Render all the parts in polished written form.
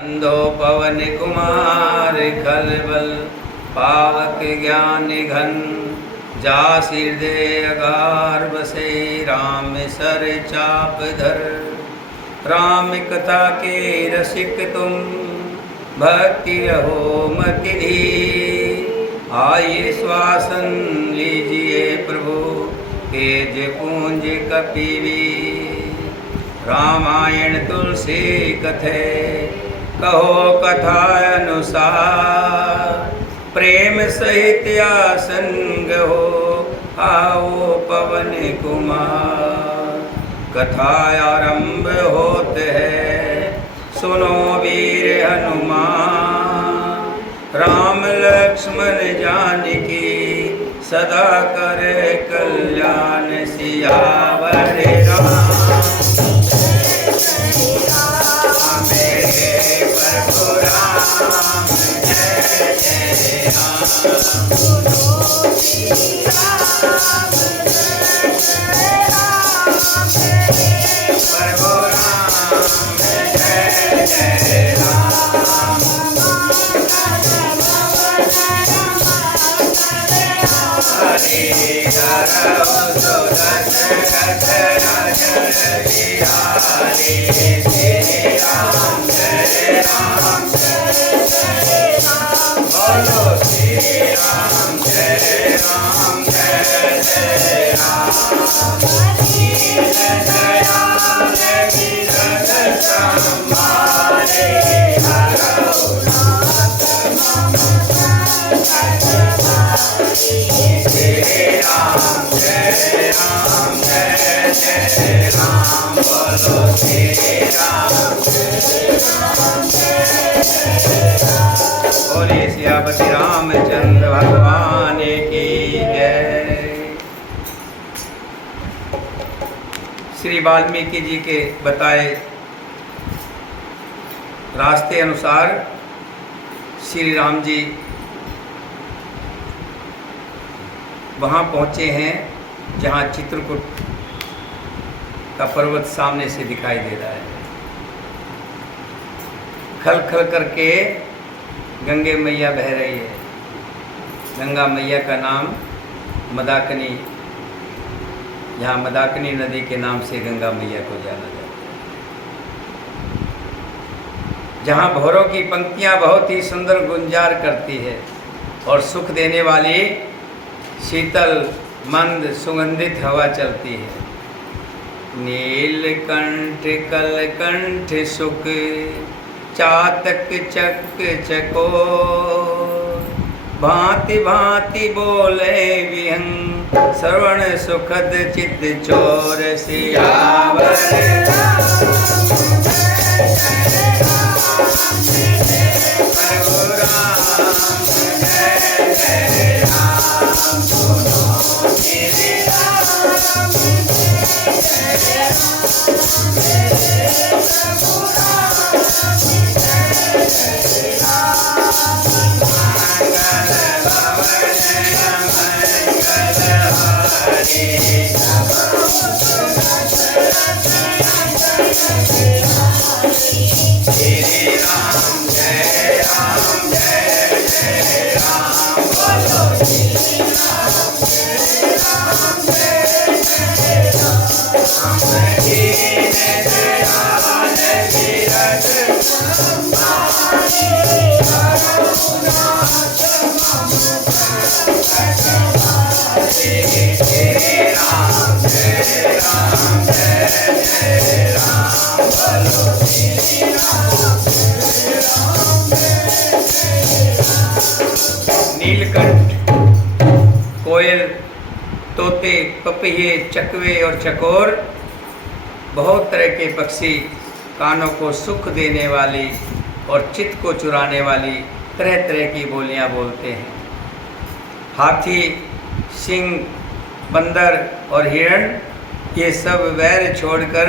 अंधो पवन कुमार खलबल पावक ज्ञान घन जा हृदय अगार बसे राम सर चाप धर। राम कथा के रसिक तुम भक्ति रहो मति धीर। आइए श्वासन लीजिए प्रभु तेज पूंज कपिवीर। रामायण तुलसी कथे कहो कथा अनुसार। प्रेम सहित आसंग हो आओ पवन कुमार। कथा आरंभ होत है सुनो वीर हनुमान। राम लक्ष्मण जानकी सदा करे कल्याण सियावर रामचंद्र मेरे परशुराम जय जय राम। बोले सियापति रामचंद्र भगवान की जय। श्री वाल्मीकि जी के बताए रास्ते अनुसार श्री राम जी वहाँ पहुँचे हैं जहाँ चित्रकूट का पर्वत सामने से दिखाई दे रहा है। खल खल करके गंगे मैया बह रही है। गंगा मैया का नाम मंदाकिनी, यहाँ मंदाकिनी नदी के नाम से गंगा मैया को जाना जाता है। जहाँ भौरों की पंक्तियाँ बहुत ही सुंदर गुंजार करती है और सुख देने वाली शीतल मंद सुगंधित हवा चलती है। नीलकंठ कलकंठ सुख चातक चक चको भांति भांति बोले विहंग श्रवण सुखद चित चोर सियावर नीलकंठ, कोयल, तोते, पपीहे, चकवे और चकोर बहुत तरह के पक्षी कानों को सुख देने वाली और चित्त को चुराने वाली तरह तरह की बोलियां बोलते हैं। हाथी, सिंह, बंदर और हिरण ये सब वैर छोड़कर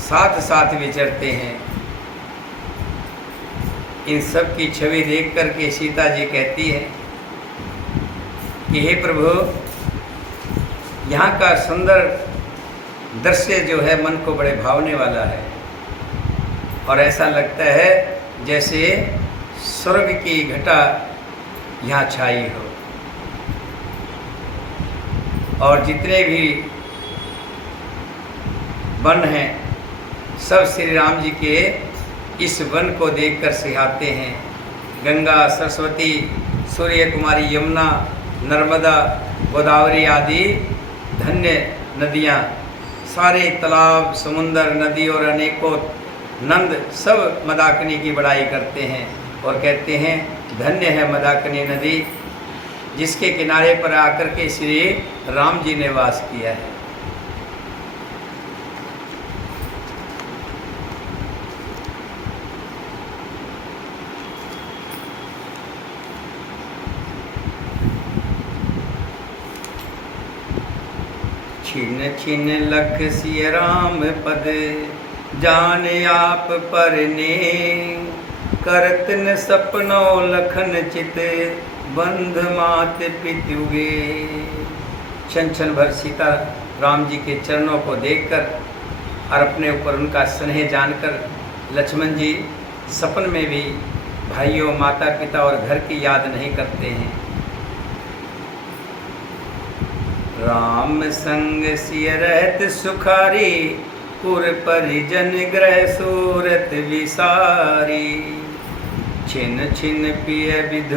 साथ साथ विचरते हैं। इन सब की छवि देख कर के सीता जी कहती है कि हे प्रभु, यहाँ का सुंदर दृश्य जो है मन को बड़े भावने वाला है और ऐसा लगता है जैसे स्वर्ग की घटा यहाँ छाई हो। और जितने भी वन हैं सब श्री राम जी के इस वन को देखकर सिहाते हैं। गंगा, सरस्वती, सूर्य कुमारी, यमुना, नर्मदा, गोदावरी आदि धन्य नदियाँ, सारे तालाब, समुंदर, नदी और अनेकों नंद सब मंदाकिनी की बड़ाई करते हैं और कहते हैं धन्य है मंदाकिनी नदी, जिसके किनारे पर आकर के श्री राम जी ने वास किया है। छिन छिन लख सिय राम पद, जाने आप परने, करत न सपनो लखन चित, बंध मात पितुगे। क्षण क्षण भर सीता राम जी के चरणों को देखकर और अपने ऊपर उनका स्नेह जानकर लक्ष्मण जी सपन में भी भाइयों, माता पिता और घर की याद नहीं करते हैं। राम संग सिय रहत सुखारी, पुर परिजन ग्रह सूरत विसारी। छिन छिन पिय विध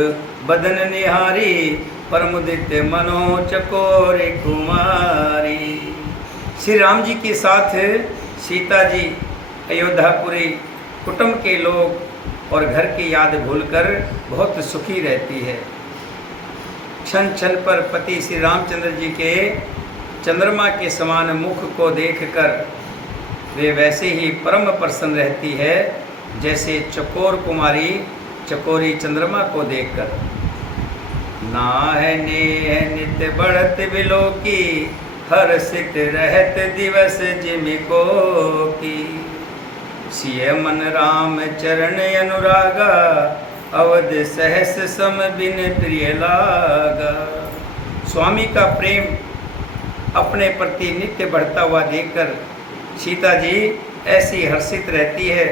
बदन निहारी, परमुदित मनो चकोर कुमारी। श्री राम जी के साथ सीता जी अयोध्यापुरी कुटुंब के लोग और घर की याद भूलकर बहुत सुखी रहती है। क्षण क्षण पर पति श्री रामचंद्र जी के चंद्रमा के समान मुख को देखकर वे वैसे ही परम प्रसन्न रहती है जैसे चकोर कुमारी चकोरी चंद्रमा को देखकर। ना है नेह नित बढ़त विलोकी, हर्षित रहत दिवस जिमिको की। सिय मन राम चरण अनुरागा, अवध सहस सम बिन प्रिय लागा। स्वामी का प्रेम अपने प्रति नित्य बढ़ता हुआ देखकर सीता जी ऐसी हर्षित रहती है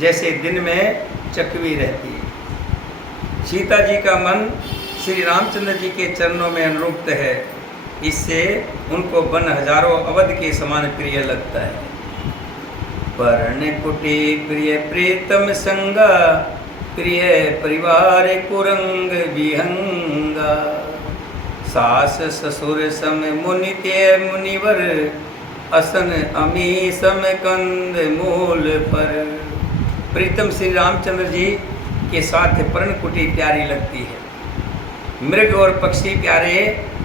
जैसे दिन में चकवी रहती है। सीता जी का मन श्री रामचंद्र जी के चरणों में अनुरक्त है, इससे उनको वन हजारों अवध के समान प्रिय लगता है। पर्ण कुटी प्रिय प्रीतम संगा, प्रिय परिवार कुरंग विहंगा। सास ससुर सम मुनित्य मुनिवर, असन अमी सम कंद मूल पर। प्रीतम श्री रामचंद्र जी के साथ पर्णकुटी प्यारी लगती है। मृग और पक्षी प्यारे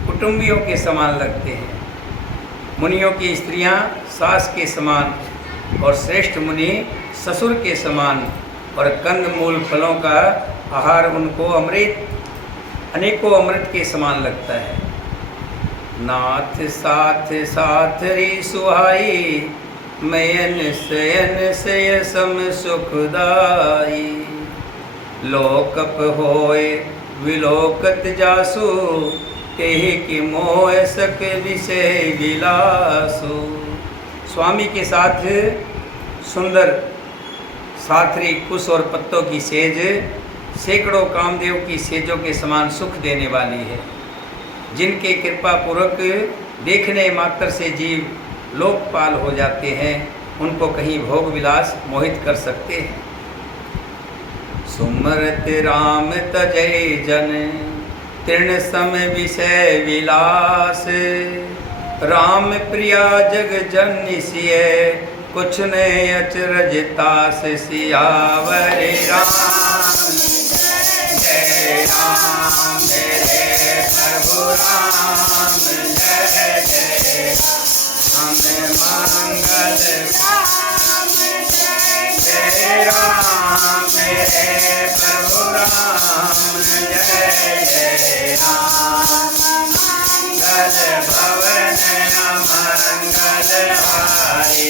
कुटुंबियों के समान लगते हैं। मुनियों की स्त्रियां सास के समान और श्रेष्ठ मुनि ससुर के समान, और कंद मूल फलों का आहार उनको अमृत अनेकों अमृत के समान लगता है। नाथ साथ साथ री सुहाई, मयन शयन सय सम सुखदाई। लोकप होए विलोकत जासु, तेहि की मोह सक विषय विलासु। स्वामी के साथ सुंदर साथरी कुश और पत्तों की सेज सैकड़ों कामदेव की सेजों के समान सुख देने वाली है, जिनके कृपा पूर्वक देखने मात्र से जीव लोकपाल हो जाते हैं, उनको कहीं भोग विलास मोहित कर सकते हैं। सुमरत राम तजय जन, तृण सम विषय विलास। राम प्रिया जग जन सिय, कुछ ने अचरज तास। सियावर राम जय राम, मेरे प्रभु राम जय जय। हमें मंगल जय राम, मेरे प्रभु राम जय जय राम। मंगल भवन मंगल हारी,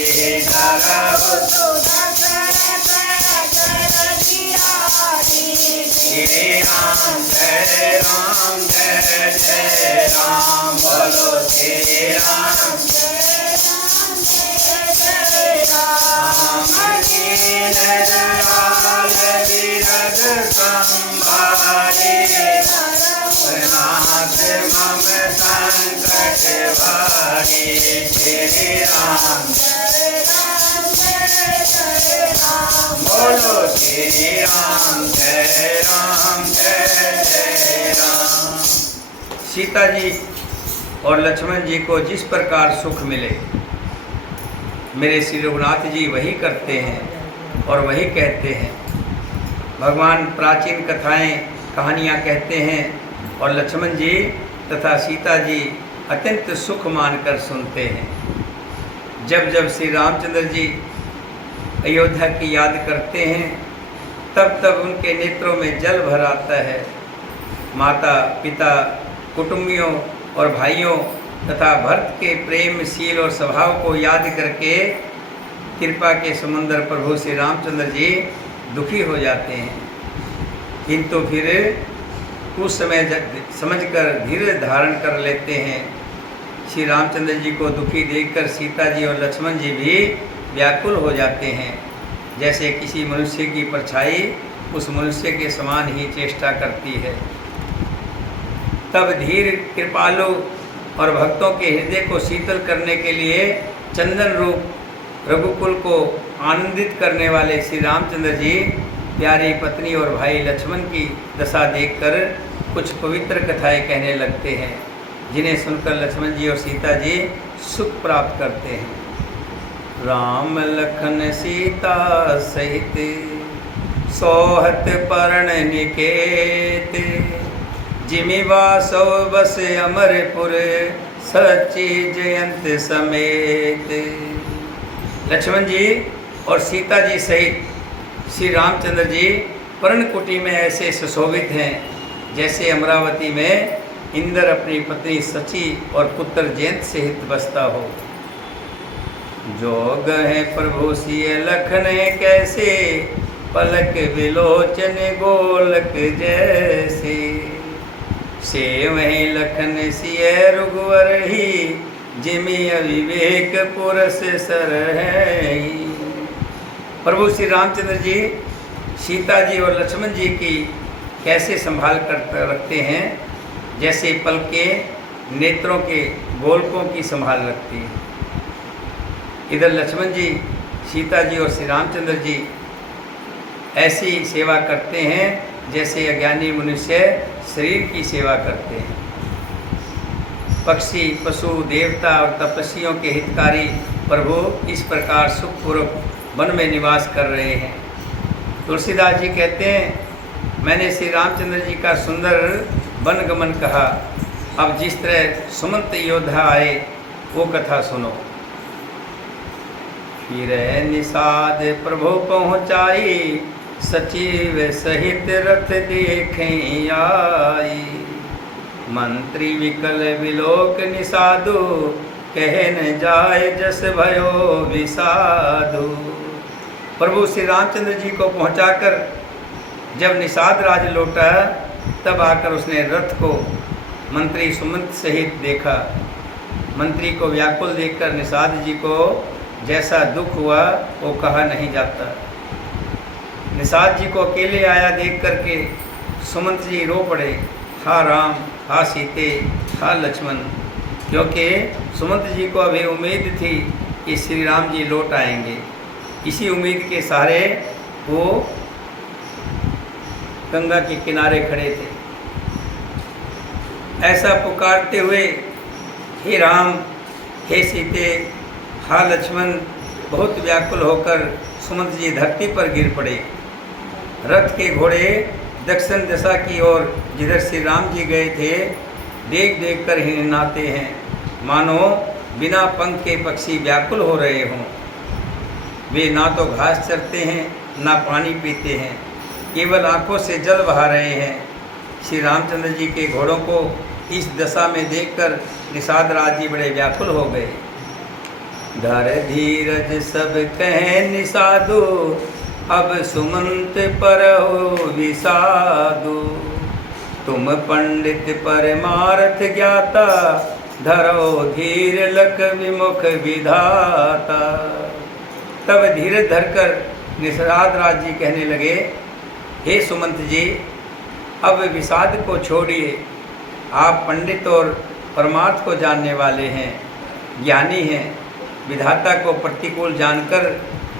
श्री राम जय राम जय जय राम। बोलो श्री राम राम की दयाल संभारी, नाथ मम संकट भारी। श्री राम बोलो श्री राम जय राम जय जय राम। सीता जी और लक्ष्मण जी को जिस प्रकार सुख मिले, मेरे श्री रघुनाथ जी वही करते हैं और वही कहते हैं। भगवान प्राचीन कथाएं कहानियाँ कहते हैं और लक्ष्मण जी तथा सीता जी अत्यंत सुख मानकर सुनते हैं। जब जब श्री रामचंद्र जी अयोध्या की याद करते हैं, तब तब उनके नेत्रों में जल भर आता है। माता पिता, कुटुंबियों और भाइयों तथा भरत के प्रेमशील और स्वभाव को याद करके कृपा के समुद्र प्रभु श्री रामचंद्र जी दुखी हो जाते हैं। किंतु फिर उस समय समझकर धीरे धारण कर लेते हैं। श्री रामचंद्र जी को दुखी देखकर सीता जी और लक्ष्मण जी भी व्याकुल हो जाते हैं। जैसे किसी मनुष्य की परछाई उस मनुष्य के समान ही चेष्टा करती है। तब धीर, कृपालु और भक्तों के हृदय को शीतल करने के लिए चंदन रूप रघुकुल को आनंदित करने वाले श्री रामचंद्र जी प्यारी पत्नी और भाई लक्ष्मण की दशा देखकर कुछ पवित्र कथाएं कहने लगते हैं, जिन्हें सुनकर लक्ष्मण जी और सीता जी सुख प्राप्त करते हैं। राम लखन सीता सहित सोहत परण निकेत, जिमि वासो बस अमरपुर सच्ची जयंत समेत। लक्ष्मण जी और सीता जी सहित श्री रामचंद्र जी पर्णकुटी में ऐसे सुशोभित हैं जैसे अमरावती में इंद्र अपनी पत्नी सची और पुत्र जयंत सहित बसता हो। जोग है प्रभु सिय लखन कैसे, पलक विलोचन गोलक जैसे। से वहीं लखन सिय रघुवर ही, जिमि अविवेक पुरस सर है। प्रभु श्री रामचंद्र जी सीता जी और लक्ष्मण जी की कैसे संभाल कर रखते हैं, जैसे पलकें नेत्रों के गोलकों की संभाल रखती है। इधर लक्ष्मण जी, सीता जी और श्री रामचंद्र जी ऐसी सेवा करते हैं जैसे अज्ञानी मनुष्य शरीर की सेवा करते हैं। पक्षी, पशु, देवता और तपस्वियों के हितकारी प्रभु इस प्रकार सुखपूर्वक वन में निवास कर रहे हैं। तुलसीदास जी कहते हैं, मैंने श्री रामचंद्र जी का सुंदर वन गमन कहा, अब जिस तरह सुमंत योद्धा आए वो कथा सुनो। फिर निषाद प्रभु पहुँचाई, सचिव सहित रथ देखें आई। मंत्री विकल विलोक निषादु, कह न जाए जस भयो विषादु। प्रभु श्री रामचंद्र जी को पहुंचाकर जब निषाद राज लौटा, तब आकर उसने रथ को मंत्री सुमंत सहित देखा। मंत्री को व्याकुल देखकर निषाद जी को जैसा दुख हुआ वो कहा नहीं जाता। निषाद जी को अकेले आया देख करके सुमंत जी रो पड़े, हा राम, हा सीते, हा लक्ष्मण, क्योंकि सुमंत जी को अभी उम्मीद थी कि श्री राम जी लौट आएंगे। इसी उम्मीद के सहारे वो गंगा के किनारे खड़े थे। ऐसा पुकारते हुए, हे राम, हे सीते, हा लक्ष्मण, बहुत व्याकुल होकर सुमंत जी धरती पर गिर पड़े। रथ के घोड़े दक्षिण दिशा की ओर जिधर श्री राम जी गए थे देख देख कर हिनहाते हैं, मानो बिना पंख के पक्षी व्याकुल हो रहे हों। वे ना तो घास चरते हैं ना पानी पीते हैं, केवल आंखों से जल बहा रहे हैं। श्री रामचंद्र जी के घोड़ों को इस दशा में देखकर निषाद राज जी बड़े व्याकुल हो गए। धर धीरज सब कहें निषादु, अब सुमंत पर हो विषादु। तुम पंडित परमार्थ ज्ञाता, धरो धीर लख विमुख विधाता। तब धीरज धरकर निषाद राज जी कहने लगे, हे सुमंत जी, अब विषाद को छोड़िए। आप पंडित और परमार्थ को जानने वाले हैं, ज्ञानी हैं। विधाता को प्रतिकूल जानकर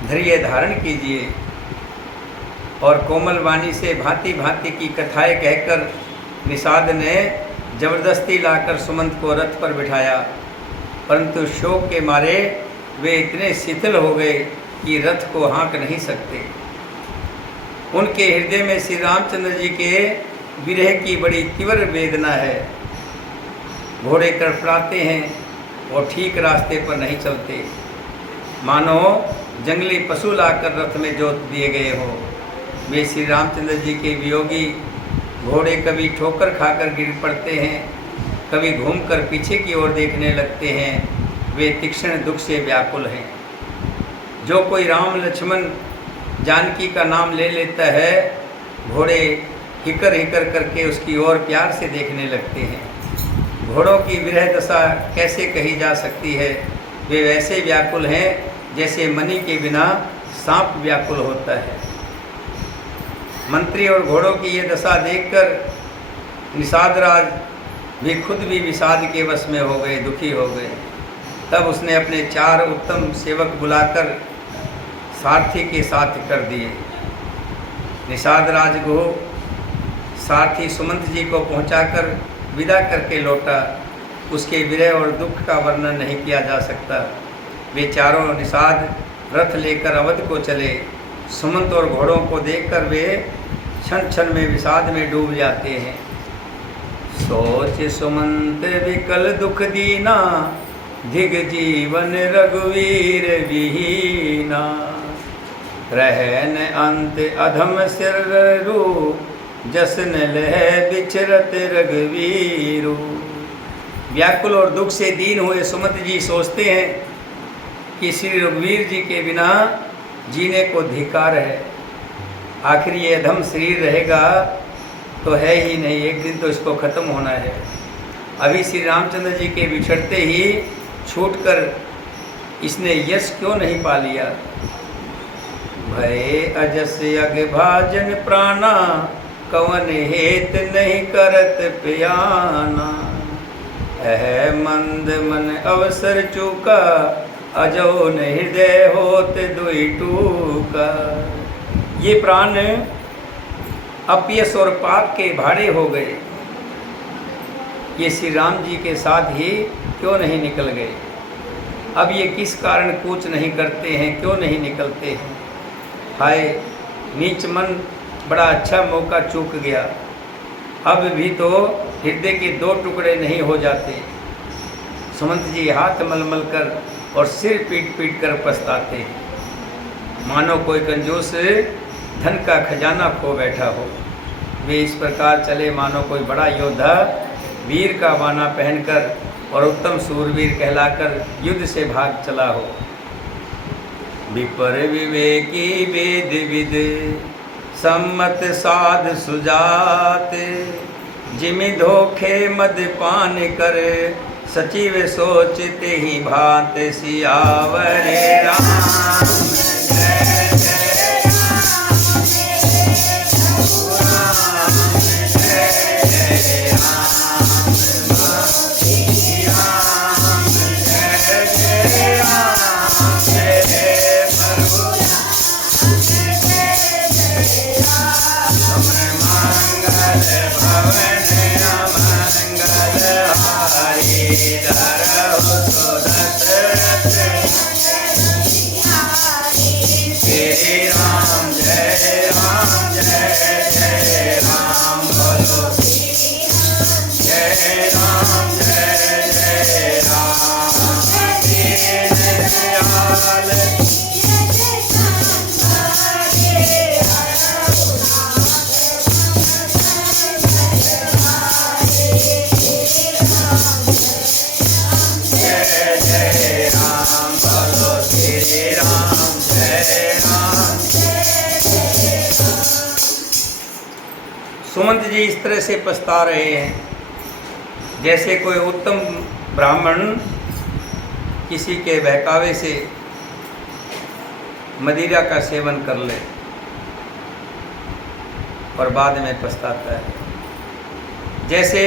धैर्य धारण कीजिए। और कोमल वाणी से भांति भांति की कथाएं कहकर निषाद ने जबरदस्ती लाकर सुमंत को रथ पर बिठाया, परंतु शोक के मारे वे इतने शिथिल हो गए कि रथ को हाँक नहीं सकते। उनके हृदय में श्री रामचंद्र जी के विरह की बड़ी तीव्र वेदना है। घोड़े तड़फड़ाते हैं और ठीक रास्ते पर नहीं चलते, मानो जंगली पशु लाकर रथ में जोत दिए गए हों। वे श्री रामचंद्र जी के वियोगी घोड़े कभी ठोकर खाकर गिर पड़ते हैं, कभी घूमकर पीछे की ओर देखने लगते हैं। वे तीक्ष्ण दुख से व्याकुल हैं। जो कोई राम लक्ष्मण जानकी का नाम ले लेता है, घोड़े हिकर हिकर करके उसकी ओर प्यार से देखने लगते हैं। घोड़ों की विरह दशा कैसे कही जा सकती है? वे वैसे व्याकुल हैं जैसे मणि के बिना सांप व्याकुल होता है। मंत्री और घोड़ों की ये दशा देखकर निषादराज भी खुद भी विषाद के वश में हो गए, दुखी हो गए। तब उसने अपने 4 उत्तम सेवक बुलाकर सारथी के साथ कर दिए। निषादराज को सारथी सुमंत जी को पहुंचाकर विदा करके लौटा। उसके विरह और दुख का वर्णन नहीं किया जा सकता। वे चारों निषाद रथ लेकर अवध को चले। सुमंत और घोड़ों को देखकर वे क्षण क्षण में विषाद में डूब जाते हैं। सोच सुमंत विकल दुख दीना, धिग जीवन रघुवीर विहीना। रहन अंत अधम सिर रू, जसन लह बिचरत रघुवीरू। व्याकुल और दुख से दीन हुए सुमंत जी सोचते हैं कि श्री रघुवीर जी के बिना जीने को धिक्कार है। आखिर ये अधम शरीर रहेगा तो है ही नहीं, एक दिन तो इसको खत्म होना है। अभी श्री रामचंद्र जी के बिछड़ते ही छूटकर इसने यश क्यों नहीं पा लिया? भय अजस अग भाजन प्राणा, कवन हेत नहीं करत प्याना। है मंद मन अवसर चूका, अजो न हृदय होत दुई टूका। ये प्राण अपयश और पाप के भाड़े हो गए। ये श्री राम जी के साथ ही क्यों नहीं निकल गए? अब ये किस कारण कूच नहीं करते हैं, क्यों नहीं निकलते हैं? हाय नीच मन, बड़ा अच्छा मौका चूक गया। अब भी तो हृदय के 2 टुकड़े नहीं हो जाते। सुमंत जी हाथ मलमल कर और सिर पीट पीट कर पछताते हैं, मानो कोई कंजूस धन का खजाना खो बैठा हो। वे इस प्रकार चले मानो कोई बड़ा योद्धा वीर का बाना पहनकर और उत्तम सूरवीर कहलाकर युद्ध से भाग चला हो। विपर विवेकी वेद विद, सम्मत साध सुजात। जिमि धोखे मद पान कर, सचिव सोचते ही भांत। सियावरे राम जय जय राम, जय जय राम, श्री राम जय जय राम, जय प्रभु मंगल भवन अमंगल हारी। धरहु सुदशरथ श्री राम जय राम, बोलो जय राम दीन दयाल। जय जय राम, बोलो श्री राम जय राम। सुमंत जी इस तरह से पछता रहे हैं जैसे कोई उत्तम ब्राह्मण किसी के बहकावे से मदिरा का सेवन कर ले। और बाद में पछताता है। जैसे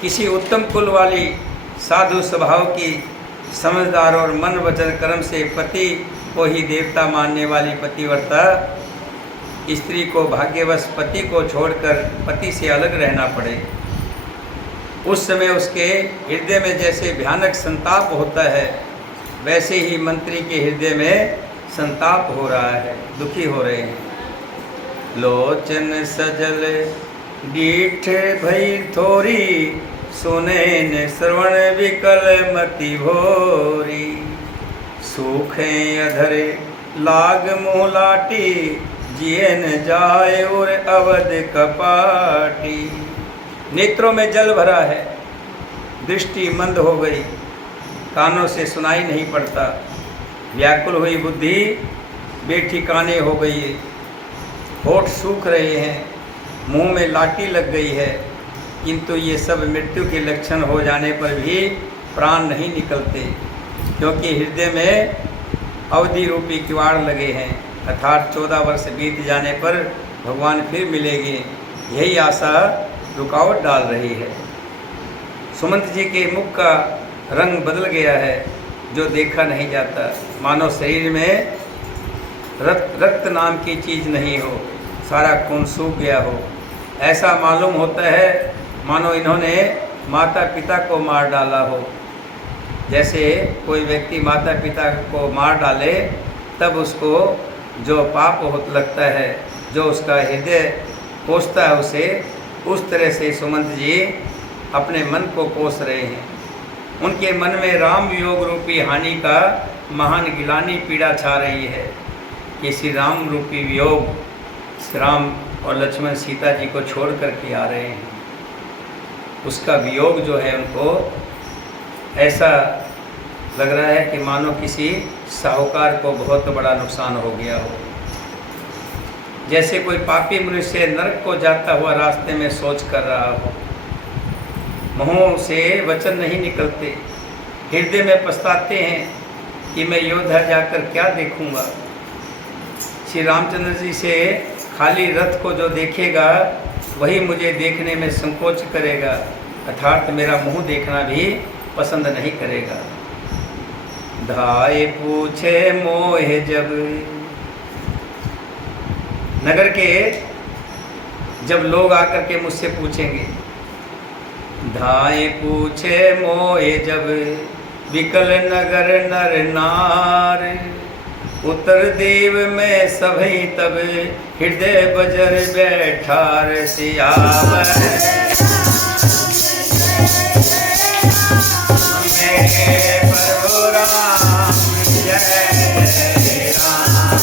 किसी उत्तम कुल वाली साधु स्वभाव की समझदार और मन वचन कर्म से पति को ही देवता मानने वाली पतिव्रता स्त्री को भाग्यवश पति को छोड़कर पति से अलग रहना पड़े, उस समय उसके हृदय में जैसे भयानक संताप होता है, वैसे ही मंत्री के हृदय में संताप हो रहा है, दुखी हो रहे हैं। लोचन सजल डीठ भई थोरी, सुने न श्रवण विकल मति भोरी। सूखे अधरे लाग मुँह लाटी, जिए न जाए और अवध कपाटी। नेत्रों में जल भरा है, दृष्टि मंद हो गई, कानों से सुनाई नहीं पड़ता, व्याकुल हुई बुद्धि बेठिकाने हो गई है, होठ सूख रहे हैं, मुंह में लाठी लग गई है, किंतु ये सब मृत्यु के लक्षण हो जाने पर भी प्राण नहीं निकलते, क्योंकि हृदय में अवधि रूपी किवाड़ लगे हैं, अर्थात 14 वर्ष बीत जाने पर भगवान फिर मिलेंगे, यही आशा रुकावट डाल रही है। सुमंत जी के मुख का रंग बदल गया है, जो देखा नहीं जाता, मानो शरीर में रक्त नाम की चीज़ नहीं हो, सारा खून सूख गया हो। ऐसा मालूम होता है मानो इन्होंने माता पिता को मार डाला हो। जैसे कोई व्यक्ति माता पिता को मार डाले तब उसको जो पाप हो लगता है, जो उसका हृदय कोसता है उसे, उस तरह से सुमंत जी अपने मन को कोस रहे हैं। उनके मन में राम वियोग रूपी हानि का महान गिलानी पीड़ा छा रही है कि श्री राम रूपी वियोग, श्री राम और लक्ष्मण सीता जी को छोड़ करके आ रहे हैं, उसका वियोग जो है उनको ऐसा लग रहा है कि मानो किसी साहूकार को बहुत बड़ा नुकसान हो गया हो। जैसे कोई पापी मनुष्य नरक को जाता हुआ रास्ते में सोच कर रहा हो, मुँह से वचन नहीं निकलते, हृदय में पछताते हैं कि मैं योद्धा जाकर क्या देखूंगा। श्री रामचंद्र जी से खाली रथ को जो देखेगा वही मुझे देखने में संकोच करेगा, अर्थात मेरा मुंह देखना भी पसंद नहीं करेगा। धाये पूछे मोहे जब, नगर के जब लोग आकर के मुझसे पूछेंगे, धाये पूछे मोहे जब, विकल नगर नर नार, उत्तर देव में सभी तब, हृदय बजर बैठार सियावर। मेरे प्रभु राम जय राम,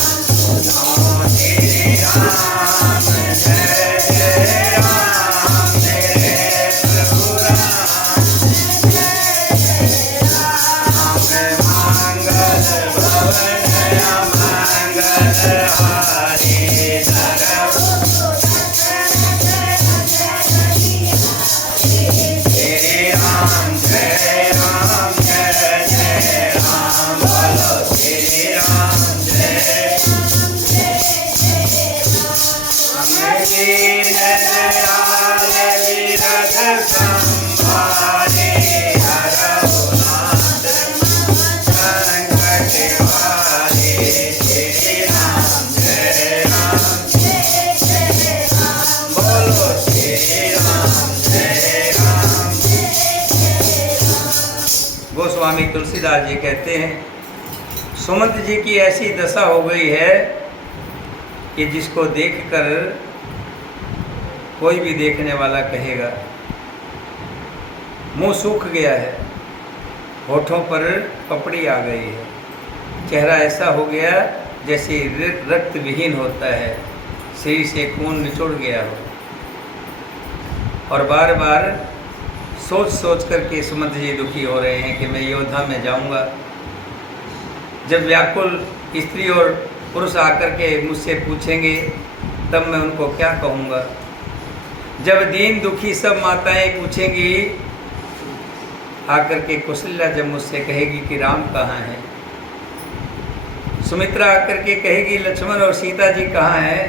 श्री राम जय जय राम, मेरे प्रभु राम मंगल भवन मंगल हारी धरम, श्री राम जय राम जय जय राम, बोलो श्री राम जय। दीन दयाल विरध संभारे, हरहु नाथ संकट हारे, श्री राम जय राम, बोलो श्री राम जय राम। गोस्वामी तुलसीदास जी कहते हैं, सुमंत जी की ऐसी दशा हो गई है कि जिसको देखकर कोई भी देखने वाला कहेगा, मुंह सूख गया है, होठों पर पपड़ी आ गई है, चेहरा ऐसा हो गया जैसे रक्त विहीन होता है, शरीर से खून निचोड़ गया हो। और बार बार सोच सोच करके सुमंत जी दुखी हो रहे हैं कि मैं योद्धा में जाऊंगा। जब व्याकुल स्त्री और पुरुष आकर के मुझसे पूछेंगे तब मैं उनको क्या कहूँगा। जब दीन दुखी सब माताएं पूछेंगी आकर के, कौशल्या जब मुझसे कहेगी कि राम कहाँ है, सुमित्रा आकर के कहेगी लक्ष्मण और सीता जी कहाँ हैं,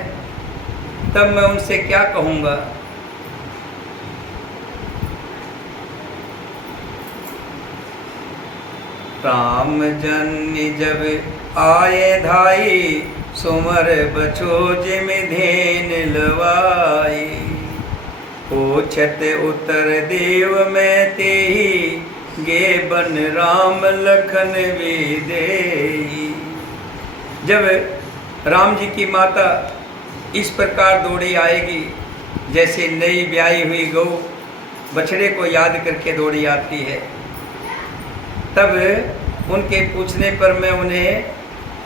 तब मैं उनसे क्या कहूँगा। राम जन्य जब आए धाई, सुमर बछो जिम धेन लवाई। पूछत उत्तर देव मैं तेहि, गे बन राम लखन विदेई। जब राम जी की माता इस प्रकार दौड़ी आएगी, जैसे नई ब्याही हुई गौ बछड़े को याद करके दौड़ी आती है, तब उनके पूछने पर मैं उन्हें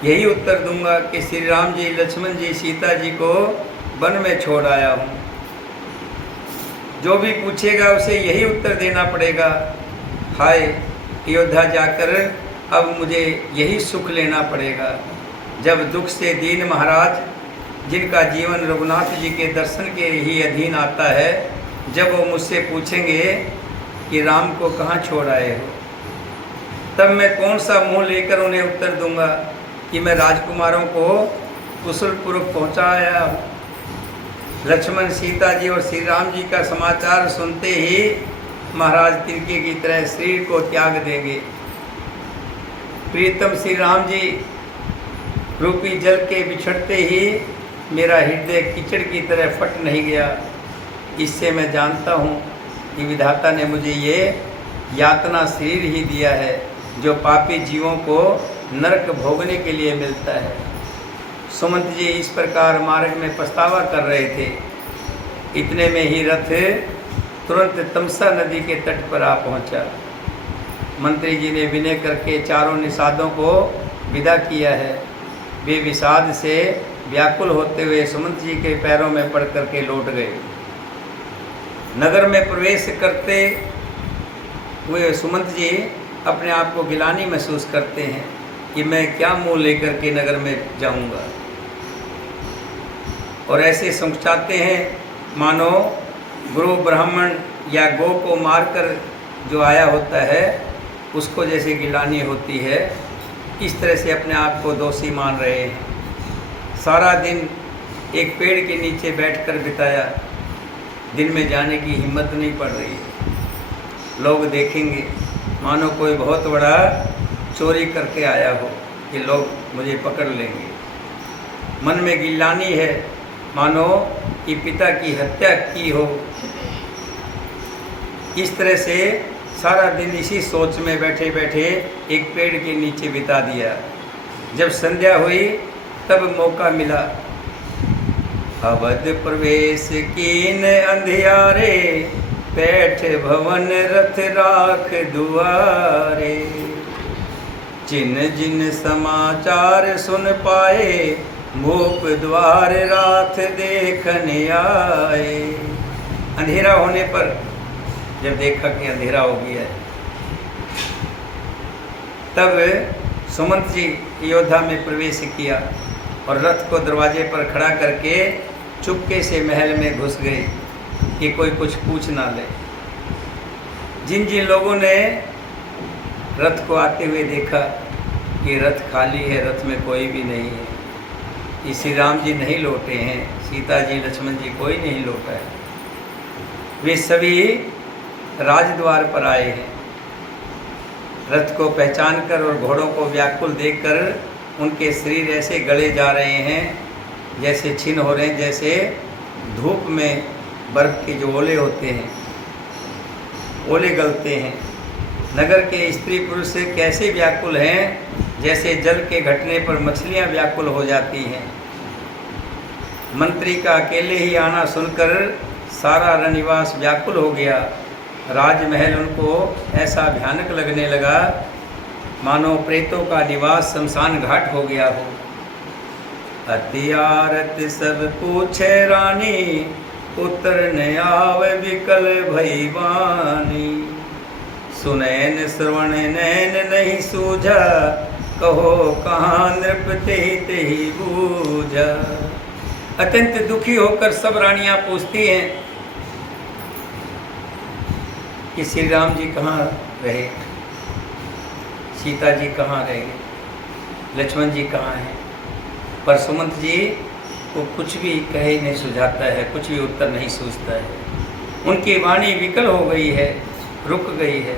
यही उत्तर दूंगा कि श्री राम जी, लक्ष्मण जी, सीता जी को वन में छोड़ आया हूँ। जो भी पूछेगा उसे यही उत्तर देना पड़ेगा, हाय अयोध्या जाकर अब मुझे यही सुख लेना पड़ेगा। जब दुख से दीन महाराज, जिनका जीवन रघुनाथ जी के दर्शन के ही अधीन आता है, जब वो मुझसे पूछेंगे कि राम को कहाँ छोड़ आए हो, तब मैं कौन सा मुंह लेकर उन्हें उत्तर दूंगा कि मैं राजकुमारों को कुशलपूर्वक पहुँचाया हूँ। लक्ष्मण, सीता जी और श्री राम जी का समाचार सुनते ही महाराज तिनके की तरह शरीर को त्याग देंगे। प्रीतम श्री राम जी रूपी जल के बिछड़ते ही मेरा हृदय कीचड़ की तरह फट नहीं गया। इससे मैं जानता हूँ कि विधाता ने मुझे ये यातना शरीर ही दिया है, जो पापी जीवों को नरक भोगने के लिए मिलता है। सुमंत जी इस प्रकार मार्ग में पछतावा कर रहे थे। इतने में ही रथ तुरंत तमसा नदी के तट पर आ पहुंचा। मंत्री जी ने विनय करके चारों निषादों को विदा किया है। वे विषाद से व्याकुल होते हुए सुमंत जी के पैरों में पड़ करके लौट गए। नगर में प्रवेश करते हुए सुमंत जी अपने आप को गिलानी महसूस करते हैं कि मैं क्या मुंह लेकर के नगर में जाऊंगा, और ऐसे सोचते हैं मानो गुरु ब्राह्मण या गौ को मारकर जो आया होता है उसको जैसे गिलानी होती है, इस तरह से अपने आप को दोषी मान रहे हैं। सारा दिन एक पेड़ के नीचे बैठकर बिताया, दिन में जाने की हिम्मत नहीं पड़ रही है। लोग देखेंगे मानो कोई बहुत बड़ा चोरी करके आया हो कि लोग मुझे पकड़ लेंगे। मन में गिलानी है मानो कि पिता की हत्या की हो। इस तरह से सारा दिन इसी सोच में बैठे बैठे एक पेड़ के नीचे बिता दिया। जब संध्या हुई तब मौका मिला। अवध प्रवेश कीन अंधियारे, बैठ भवन रथ राख दुआरे। जिन जिन समाचार सुन पाए, मूप द्वार रात देखने आए। अंधेरा होने पर जब देखा कि अंधेरा हो गया है, तब सुमंत जी अयोध्या में प्रवेश किया और रथ को दरवाजे पर खड़ा करके चुपके से महल में घुस गए कि कोई कुछ पूछ ना ले। जिन जिन लोगों ने रथ को आते हुए देखा कि रथ खाली है, रथ में कोई भी नहीं है, कि श्री राम जी नहीं लौटे हैं, सीता जी, लक्ष्मण जी कोई नहीं लौटा है, वे सभी राजद्वार पर आए हैं। रथ को पहचान कर और घोड़ों को व्याकुल देखकर उनके शरीर ऐसे गले जा रहे हैं जैसे छिन हो रहे हैं, जैसे धूप में बर्फ के जो ओले होते हैं, ओले गलते हैं। नगर के स्त्री पुरुष कैसे व्याकुल हैं, जैसे जल के घटने पर मछलियां व्याकुल हो जाती हैं। मंत्री का अकेले ही आना सुनकर सारा रनिवास व्याकुल हो गया। राजमहल उनको ऐसा भयानक लगने लगा मानो प्रेतों का निवास शमशान घाट हो गया हो। अतियारत सब पूछे रानी, उतर न आवे विकल भईवानी। सुनैन श्रवण नैन नहीं सूझा, कहो कहाँ नृपते तेहि बूझा। अत्यंत दुखी होकर सब रानियां पूछती हैं कि श्री राम जी कहाँ रहे, सीता जी कहाँ रहे, लक्ष्मण जी कहाँ हैं। पर सुमंत जी को कुछ भी कहे नहीं सुझाता है, कुछ भी उत्तर नहीं सूझता है। उनकी वाणी विकल हो गई है, रुक गई है,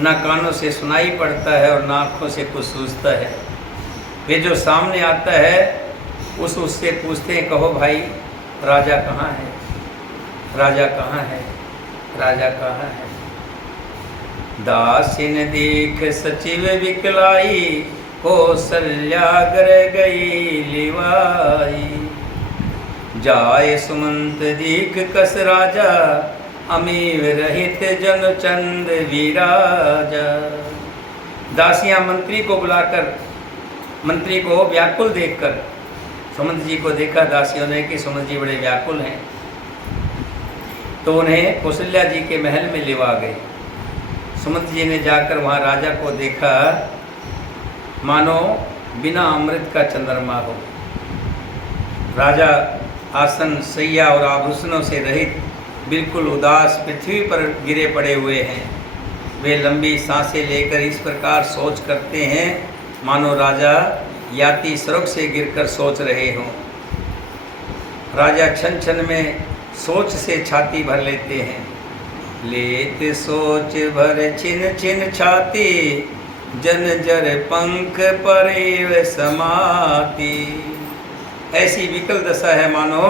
ना कानों से सुनाई पड़ता है और ना आँखों से कुछ सूझता है। वे जो सामने आता है उससे पूछते हैं, कहो भाई राजा कहाँ है, राजा कहाँ है, राजा कहाँ है। दासिन देख सचिव विकलाई, कौसल्याग्र गई लिवाई। जाय सुमंत दीख कस राजा, अमीव रहित जन चंद विराजा। दासियां मंत्री को बुलाकर, मंत्री को व्याकुल देखकर सुमंत जी को देखा दासियों ने कि सुमंत जी बड़े व्याकुल हैं, तो उन्हें कौशल्या जी के महल में लिवा गए। सुमंत जी ने जाकर वहाँ राजा को देखा, मानो बिना अमृत का चंद्रमा हो। राजा आसन, सैया और आभूषणों से रहित बिल्कुल उदास पृथ्वी पर गिरे पड़े हुए हैं। वे लंबी सांसें लेकर इस प्रकार सोच करते हैं मानो राजा याति स्वर्ग से गिरकर सोच रहे हों। राजा क्षण क्षण में सोच से छाती भर लेते हैं। लेत सोच भर छिन छिन छाती, जन जर पंख परेव समाती। ऐसी विकल दशा है मानो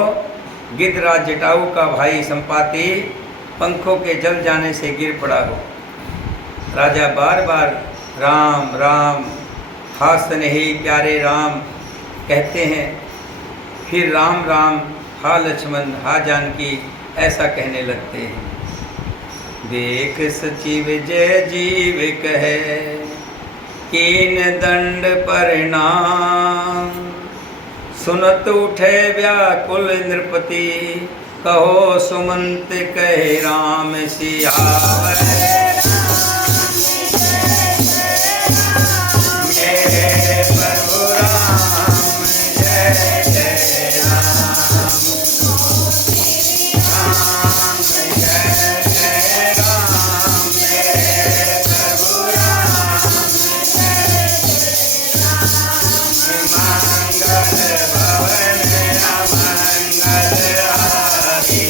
गिद्धराज जटाऊ का भाई संपाति पंखों के जल जाने से गिर पड़ा हो। राजा बार बार राम राम, हास नहीं प्यारे राम कहते हैं, फिर राम राम, हा लक्ष्मण, हा जानकी ऐसा कहने लगते हैं। देख सचिव जय जीव कहे, कीन दंड परिणाम। सुनत उठे व्याकुल नृपति, कहो सुमंत कहे राम सियावर। मेरे प्रभु राम जय जय राम, राम जय जय राम। मेरे प्रभु राम मंगल भवन अमंगल हारी,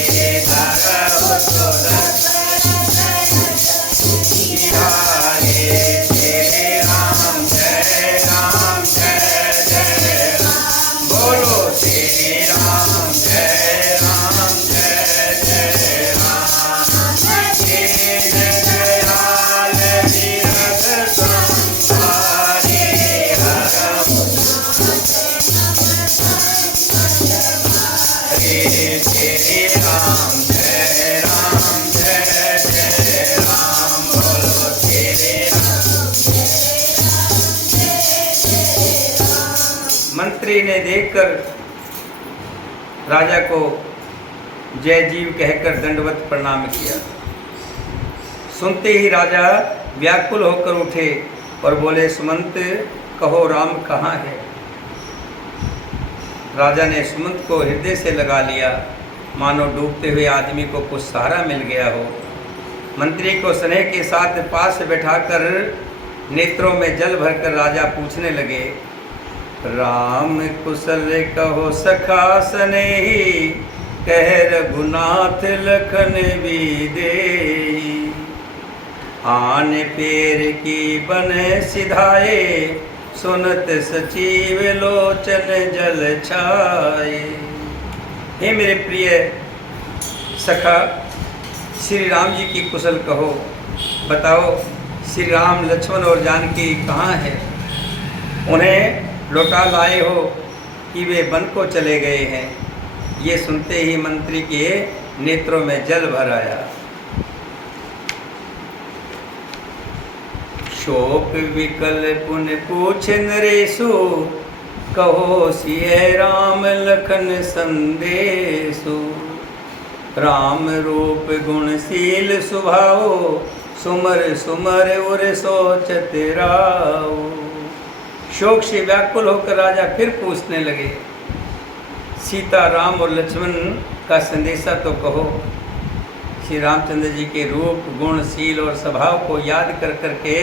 धरहु सुदर्शन श्री राम जय राम जय जय राम। बोलो श्री राम जय राम जय जय राम। दीन दयाल विरध संसारी, हरहु श्री राम जय राम जय जय राम। बोलो श्री राम। मंत्री ने देखकर राजा को जय जीव कहकर दंडवत प्रणाम किया। सुनते ही राजा व्याकुल होकर उठे और बोले, सुमंत कहो राम कहाँ है। राजा ने सुमंत को हृदय से लगा लिया, मानो डूबते हुए आदमी को कुछ सहारा मिल गया हो। मंत्री को स्नेह के साथ पास बैठाकर नेत्रों में जल भरकर राजा पूछने लगे, राम कुशल कहो सखा स्नेही, कह रघुनाथ लखन बिदेही। आन पेर की बन सिधाए, सुनत सचिव लोचन जल छाए। हे मेरे प्रिय सखा, श्री राम जी की कुशल कहो, बताओ श्री राम, लक्ष्मण और जानकी कहाँ है। उन्हें लौटा लाए हो कि वे वन को चले गए हैं। ये सुनते ही मंत्री के नेत्रों में जल भर आया। शोक विकल पुन पूछ नरेशु, कहो सिय राम लखन संदेशु। राम रूप गुणशील सुभाओ, सुमर सुमर उर सोचत राओ। शोक से व्याकुल होकर राजा फिर पूछने लगे, सीता, राम और लक्ष्मण का संदेशा तो कहो। श्री रामचंद्र जी के रूप, गुण, शील और स्वभाव को याद कर करके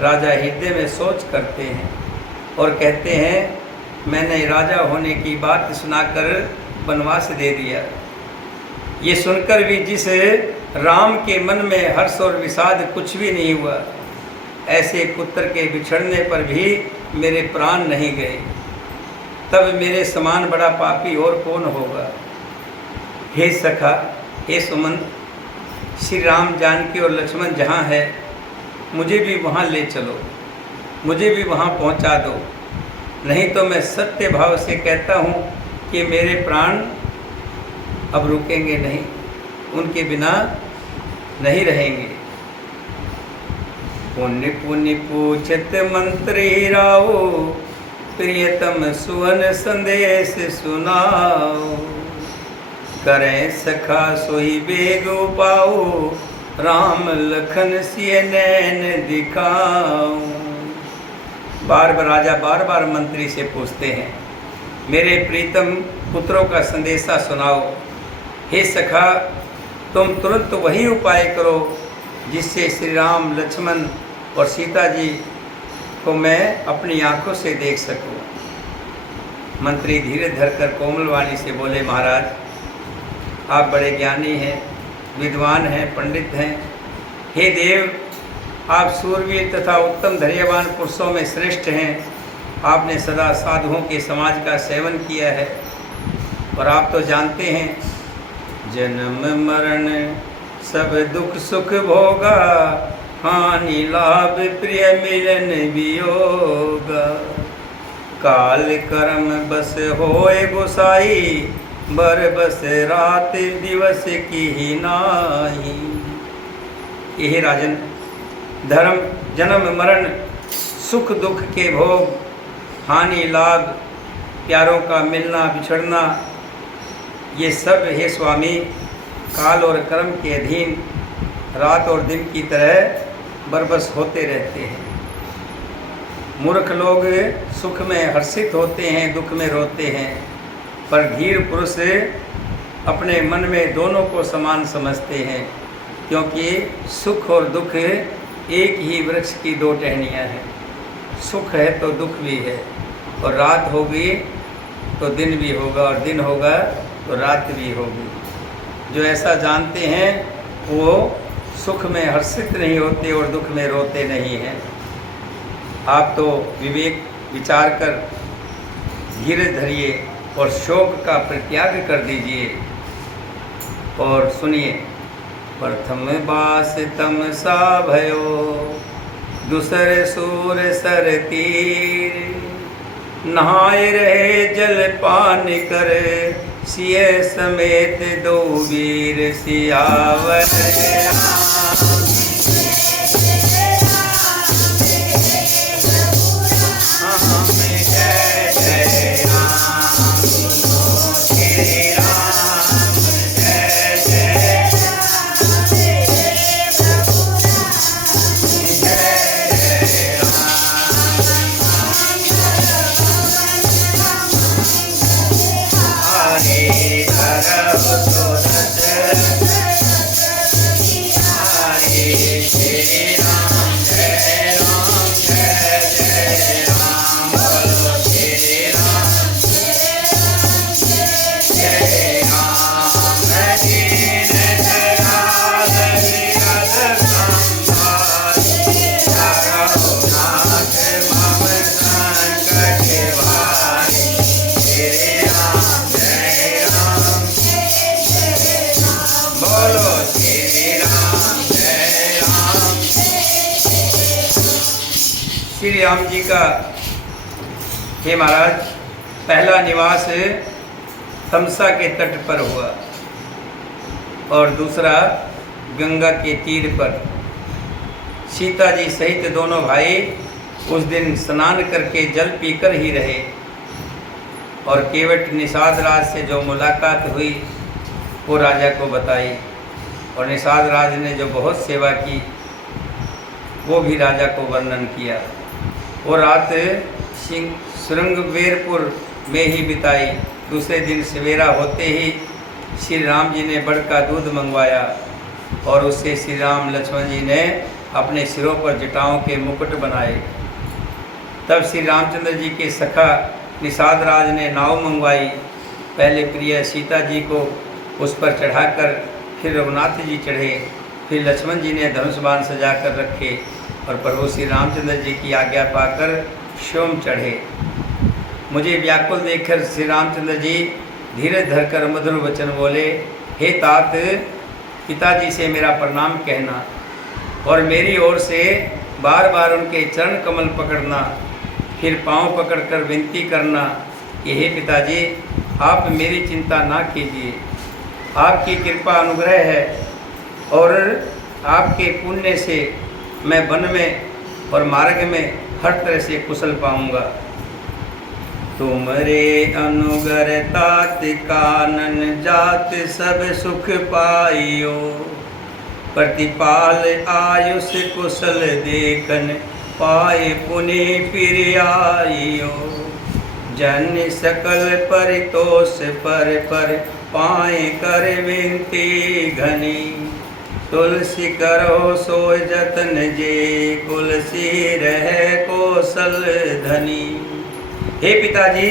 राजा हृदय में सोच करते हैं और कहते हैं, मैंने राजा होने की बात सुनाकर वनवास दे दिया। ये सुनकर भी जिस राम के मन में हर्ष और विषाद कुछ भी नहीं हुआ, ऐसे पुत्र के बिछड़ने पर भी मेरे प्राण नहीं गए, तब मेरे समान बड़ा पापी और कौन होगा। हे सखा, हे सुमन, श्री राम, जानकी और लक्ष्मण जहाँ है, मुझे भी वहाँ ले चलो, मुझे भी वहाँ पहुँचा दो, नहीं तो मैं सत्य भाव से कहता हूँ कि मेरे प्राण अब रुकेंगे नहीं, उनके बिना नहीं रहेंगे। पुण्य पुण्य पूछत मंत्री राओ, प्रियतम सुवन संदेश सुनाओ, करें सखा सोई बेग पाओ, राम लखन सिय नैन दिखाओ। बार बार राजा बार बार मंत्री से पूछते हैं, मेरे प्रीतम पुत्रों का संदेशा सुनाओ। हे सखा, तुम तुरंत वही उपाय करो जिससे श्री राम, लक्ष्मण और सीता जी को मैं अपनी आंखों से देख सकूं। मंत्री धीरे धरकर कोमल वाणी से बोले, महाराज, आप बड़े ज्ञानी हैं, विद्वान हैं, पंडित हैं। हे देव, आप सूरवीर तथा उत्तम धैर्यवान पुरुषों में श्रेष्ठ हैं। आपने सदा साधुओं के समाज का सेवन किया है और आप तो जानते हैं, जन्म मरण सब दुख सुख भोगा, हानि लाभ प्रिय मिलन वियोगा। काल कर्म बस होए गोसाई, बर बस रात दिवस की ही नाही। यही राजन, धर्म, जन्म मरण, सुख दुख के भोग, हानि लाभ, प्यारों का मिलना बिछड़ना, ये सब हे स्वामी काल और कर्म के अधीन रात और दिन की तरह बरबस होते रहते हैं। मूर्ख लोग सुख में हर्षित होते हैं, दुख में रोते हैं, पर धीर पुरुष अपने मन में दोनों को समान समझते हैं, क्योंकि सुख और दुख एक ही वृक्ष की दो टहनियाँ हैं। सुख है तो दुख भी है, और रात होगी तो दिन भी होगा, और दिन होगा तो रात भी होगी। जो ऐसा जानते हैं वो सुख में हर्षित नहीं होते और दुख में रोते नहीं हैं। आप तो विवेक विचार कर धीरज धरिए और शोक का परित्याग कर दीजिए और सुनिए। प्रथम बास तम सा भयो, दूसरे सूर सर तीर, नहाए रहे जल पान कर, सिय समेत दो वीर सियावर श्री राम जी का हे महाराज पहला निवास तमसा के तट पर हुआ और दूसरा गंगा के तीर पर। सीता जी सहित दोनों भाई उस दिन स्नान करके जल पीकर ही रहे और केवट निषाद राज से जो मुलाकात हुई वो राजा को बताई, और निषाद राज ने जो बहुत सेवा की वो भी राजा को वर्णन किया। वो रात श्रृंगवेरपुर में ही बिताई। दूसरे दिन सवेरा होते ही श्री राम जी ने बड़ का दूध मंगवाया और उससे श्री राम लक्ष्मण जी ने अपने सिरों पर जटाओं के मुकुट बनाए। तब श्री रामचंद्र जी के सखा निषाद राज ने नाव मंगवाई। पहले प्रिय सीता जी को उस पर चढ़ाकर फिर रघुनाथ जी चढ़े, फिर लक्ष्मण जी ने धनुष बाण सजा कर रखे और प्रभु श्री रामचंद्र जी की आज्ञा पाकर स्वयं चढ़े। मुझे व्याकुल देखकर श्री रामचंद्र जी धीरज धरकर मधुर वचन बोले, हे तात, पिताजी से मेरा प्रणाम कहना और मेरी ओर से बार बार उनके चरण कमल पकड़ना, फिर पांव पकड़कर विनती करना कि हे पिताजी, आप मेरी चिंता ना कीजिए, आपकी कृपा अनुग्रह है और आपके पुण्य से मैं वन में और मार्ग में हर तरह से कुशल पाऊंगा। तुमरे अनुग्रह तात कानन जात सब सुख पाइयो, प्रतिपाल आयुष कुशल देखन पाए पुनि फिर आइयो। जन सकल परितोष पर पाए कर विनती घनी, तुलसी करो सोय जतन जे कुलसी रह कौशल धनी। हे पिताजी,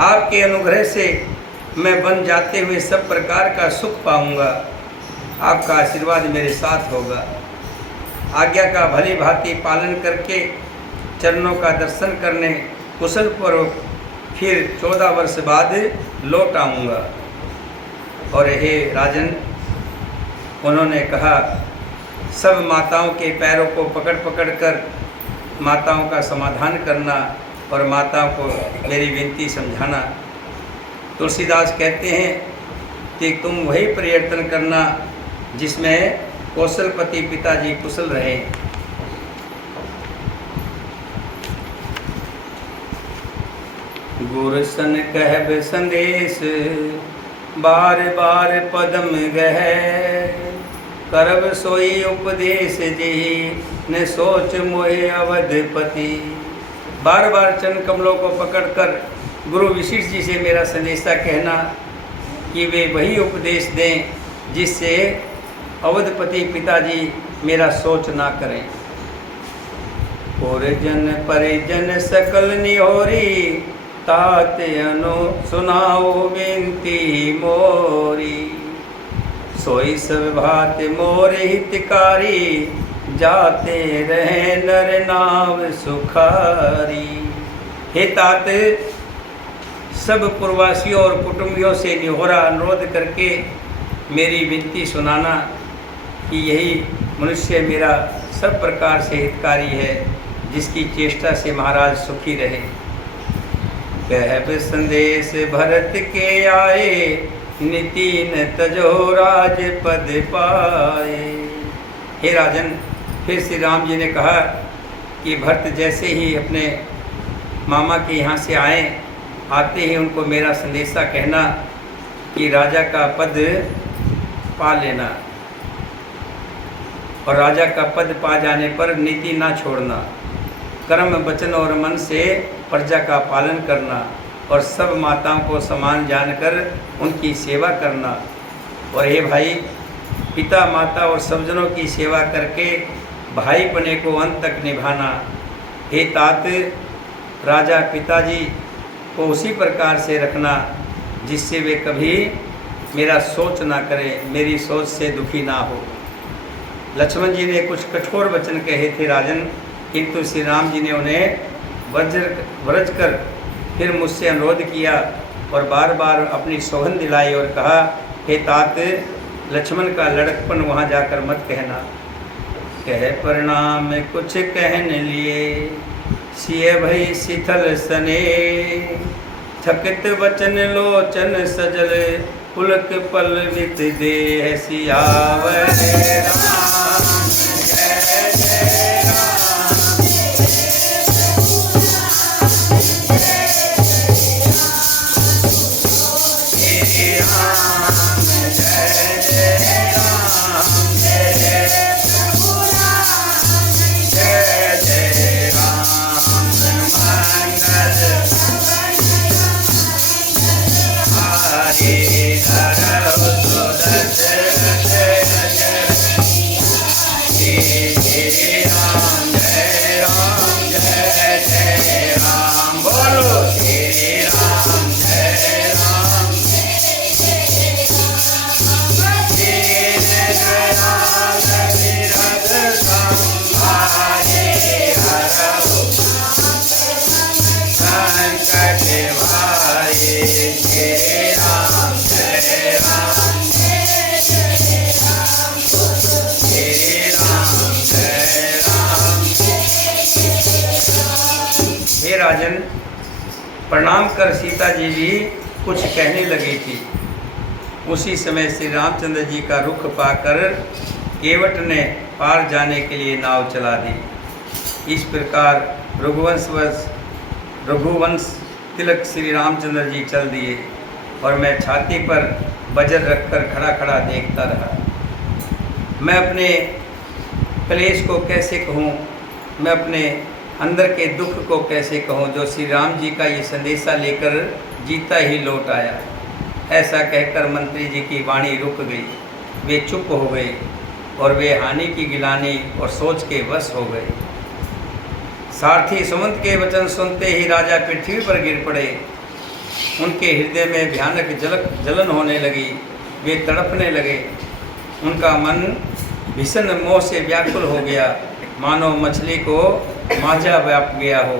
आपके अनुग्रह से मैं बन जाते हुए सब प्रकार का सुख पाऊंगा, आपका आशीर्वाद मेरे साथ होगा। आज्ञा का भली भांति पालन करके चरणों का दर्शन करने कुशल पूर्वक फिर 14 वर्ष बाद लौट आऊँगा। और हे राजन, उन्होंने कहा, सब माताओं के पैरों को पकड़ पकड़ कर माताओं का समाधान करना और माताओं को मेरी विनती समझाना। तुलसीदास कहते हैं कि तुम वही प्रयत्न करना जिसमें कौशलपति पिताजी कुशल रहे। गुरसन कहब संदेश बार बार पदम गह, करब सोई उपदेश जी ने सोच मोहे अवधपति। बार बार चरण कमलों को पकड़कर गुरु वशिष्ठ जी से मेरा संदेशा कहना कि वे वही उपदेश दें जिससे अवधपति पिताजी मेरा सोच ना करें। परिजन परिजन सकल निहोरी, तात अनु सुनाओ विनती मोरी। सोई सब भात मोर हितकारी, जाते रहे नर नाव सुखारी। हे तात, सब पूर्ववासियों और कुटुंबियों से निहोरा अनुरोध करके मेरी विनती सुनाना कि यही मनुष्य मेरा सब प्रकार से हितकारी है, जिसकी चेष्टा से महाराज सुखी रहे। कहब संदेश भरत के आए, नीति न तजो राज पद पाए। हे राजन, फिर श्री राम जी ने कहा कि भरत जैसे ही अपने मामा के यहाँ से आए, आते ही उनको मेरा संदेशा कहना कि राजा का पद पा लेना और राजा का पद पा जाने पर नीति ना छोड़ना, कर्म वचन और मन से प्रजा का पालन करना और सब माताओं को समान जानकर उनकी सेवा करना। और हे भाई, पिता माता और सब जनों की सेवा करके भाईपने को अंत तक निभाना। हे तात, राजा पिताजी को उसी प्रकार से रखना जिससे वे कभी मेरा सोच ना करें, मेरी सोच से दुखी ना हो। लक्ष्मण जी ने कुछ कठोर वचन कहे थे राजन, किंतु श्री राम जी ने उन्हें वरज कर फिर मुझसे अनुरोध किया और बार बार अपनी सौगंध दिलाई और कहा, हे तात, लक्ष्मण का लड़कपन वहाँ जाकर मत कहना। कह प्रणाम कुछ कहन लिए, सिय भई शिथल सने। थकित वचन लोचन सजल, पुलक पल्लवित देह सियावर राम। जय जय राम, जय राम, जय जय राम, जय प्रभु राम, जय जय राम। मंगल हरि हर सुदर्शन जय राजन, प्रणाम कर सीता जी भी कुछ कहने लगी थी। उसी समय श्री रामचंद्र जी का रुख पाकर केवट ने पार जाने के लिए नाव चला दी। इस प्रकार रघुवंश तिलक श्री रामचंद्र जी चल दिए और मैं छाती पर वज्र रखकर खड़ा खड़ा देखता रहा। मैं अपने क्लेश को कैसे कहूँ, मैं अपने अंदर के दुख को कैसे कहूँ, जो श्री राम जी का ये संदेशा लेकर जीता ही लौट आया। ऐसा कहकर मंत्री जी की वाणी रुक गई। वे चुप हो गए और वे हानि की गिलानी और सोच के वश हो गए। सारथी सुमंत के वचन सुनते ही राजा पृथ्वी पर गिर पड़े। उनके हृदय में भयानक जलन होने लगी। वे तड़पने लगे। उनका मन भीषण मोह से व्याकुल हो गया, मानो मछली को मांझा व्याप गया हो,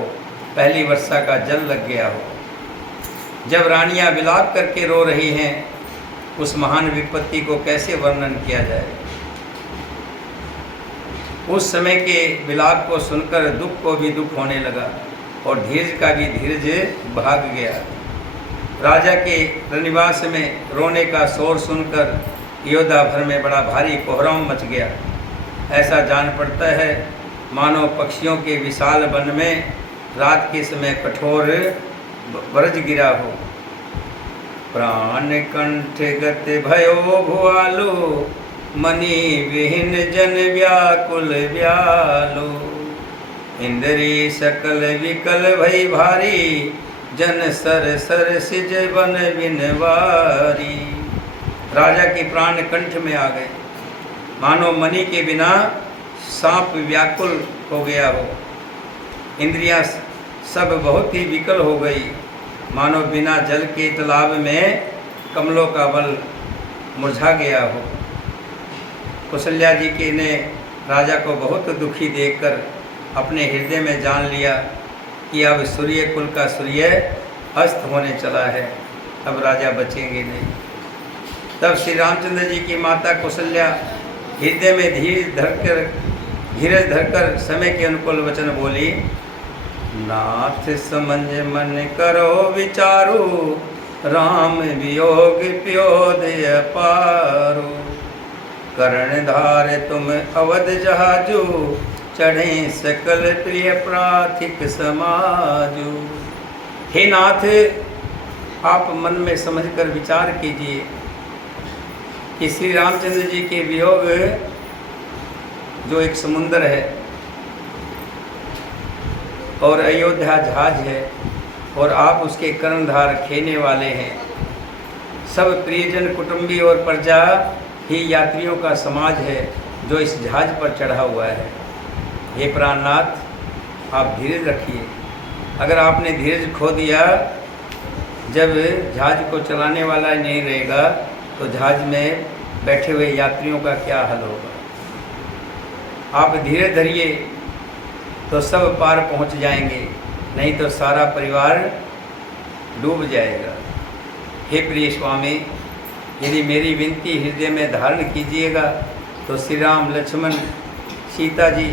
पहली वर्षा का जल लग गया हो। जब रानियां विलाप करके रो रही हैं, उस महान विपत्ति को कैसे वर्णन किया जाए। उस समय के विलाप को सुनकर दुख को भी दुख होने लगा और धीरज का भी धीरज भाग गया। राजा के रनिवास में रोने का शोर सुनकर अयोध्या भर में बड़ा भारी कोहराम मच गया। ऐसा जान पड़ता है मानो पक्षियों के विशाल वन में रात के समय कठोर वज्र गिरा हो। प्राण कंठ गत भयो भुआलो, मनि विहीन जन व्याकुल व्यालो। इंद्री सकल विकल भई भारी, जन सर सर सिज बन बिनवारी। राजा के प्राण कंठ में आ गए, मानो मणि के बिना सांप व्याकुल हो गया हो। इंद्रियां सब बहुत ही विकल हो गई, मानो बिना जल के तालाब में कमलों का बल मुरझा गया हो। कौशल्या जी के ने राजा को बहुत दुखी देखकर अपने हृदय में जान लिया कि अब सूर्य कुल का सूर्य अस्त होने चला है, अब राजा बचेंगे नहीं। तब श्री रामचंद्र जी की माता कौशल्या हृदय में धीरज धरकर समय के अनुकूल वचन बोली। नाथ समझ मन करो विचारो, राम वियोग प्योदय पारो। कर्णधार तुम अवध जहाजो, चढ़े सकल प्रिय प्राथिक समाजो। हे नाथ, आप मन में समझकर विचार कीजिए कि श्री रामचंद्र जी के वियोग जो एक समुंदर है और अयोध्या जहाज है और आप उसके कर्णधार खेने वाले हैं। सब प्रियजन कुटुंबी और प्रजा ही यात्रियों का समाज है जो इस जहाज पर चढ़ा हुआ है। हे प्राणनाथ, आप धीरज रखिए। अगर आपने धीरज खो दिया, जब जहाज को चलाने वाला नहीं रहेगा तो जहाज में बैठे हुए यात्रियों का क्या हाल होगा। आप धीरे धरिए तो सब पार पहुंच जाएंगे, नहीं तो सारा परिवार डूब जाएगा। हे प्रिय स्वामी, यदि मेरी विनती हृदय में धारण कीजिएगा तो श्री राम, लक्ष्मण, सीता जी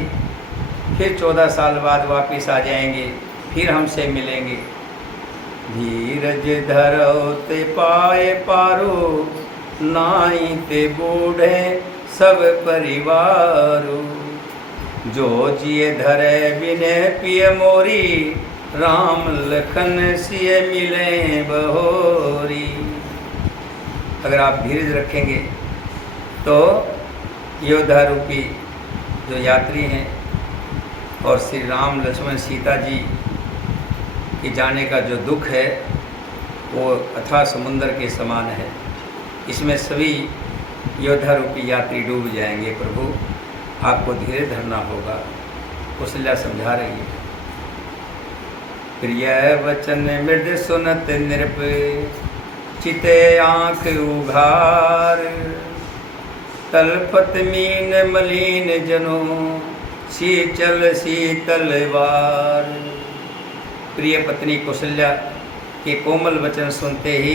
फिर 14 साल बाद वापस आ जाएंगे, फिर हमसे मिलेंगे। धीरज धरो ते पाए पारो, नाई ते बूढ़े सब परिवारो। जो जिए धरे बिने पिय मोरी, राम लखन सिय मिले बहोरी। अगर आप धीरज रखेंगे तो योद्धा रूपी जो यात्री हैं और श्री राम, लक्ष्मण, सीता जी के जाने का जो दुख है वो अथाह समुंदर के समान है। इसमें सभी योद्धा रूपी यात्री डूब जाएंगे। प्रभु, आपको धीरे धरना होगा। कौशल्या समझा रही है। प्रिय वचन मृद सुनत नृप, चिते आँख उघार। तलपत मीन मलिन जनो, शीतल शीतल वार। प्रिय पत्नी कौशल्या के कोमल वचन सुनते ही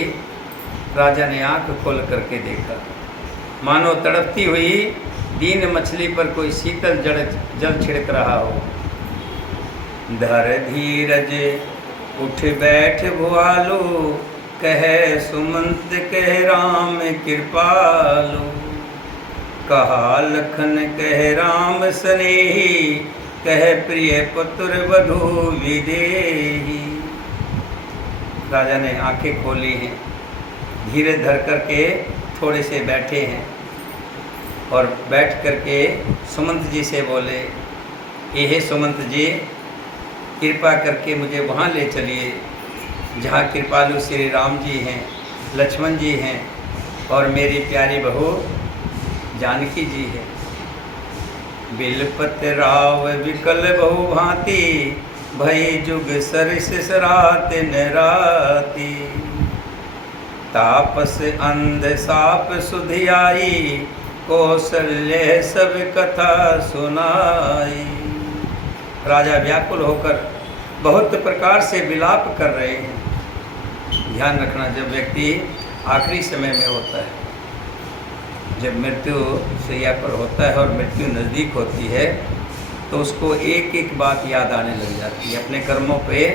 राजा ने आंख खोल करके देखा, मानो तड़पती हुई दीन मछली पर कोई शीतल जल छिड़क रहा हो। धर धीरज उठ बैठ भुआलो, कहे सुमंत कह राम कृपालो। कहा लखन कह राम स्नेही, कह प्रिय पुत्र वधु विदेही। राजा ने आंखें खोली हैं, धीरे धर करके थोड़े से बैठे हैं और बैठ करके सुमंत जी से बोले, हे सुमंत जी, कृपा करके मुझे वहाँ ले चलिए जहाँ कृपालु श्री राम जी हैं, लक्ष्मण जी हैं और मेरी प्यारी बहू जानकी जी है। बिलपत राव विकल बहु भांति, भई जुग सरिस सरात नराती। तापस अंध साप सुधियाई, कौशल्य सब कथा सुनाई। राजा व्याकुल होकर बहुत प्रकार से विलाप कर रहे हैं। ध्यान रखना, जब व्यक्ति आखिरी समय में होता है, जब मृत्यु शैया पर होता है और मृत्यु नज़दीक होती है, तो उसको एक एक बात याद आने लग जाती है अपने कर्मों पे,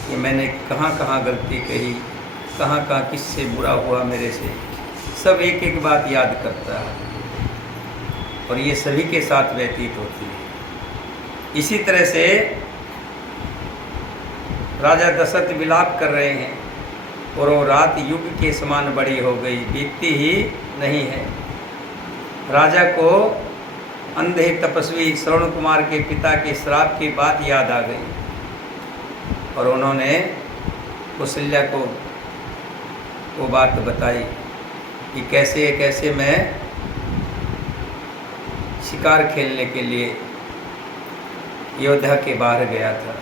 कि मैंने कहाँ कहाँ गलती कही, कहाँ कहाँ किससे बुरा हुआ मेरे से, सब एक एक बात याद करता है। और ये सभी के साथ व्यतीत होती है। इसी तरह से राजा दशरथ विलाप कर रहे हैं और वो रात युग के समान बड़ी हो गई, बीतती ही नहीं है। राजा को अंधे तपस्वी श्रवण कुमार के पिता के श्राप की बात याद आ गई और उन्होंने कौशल्या को वो बात बताई कि कैसे कैसे मैं शिकार खेलने के लिए अयोध्या के बाहर गया था,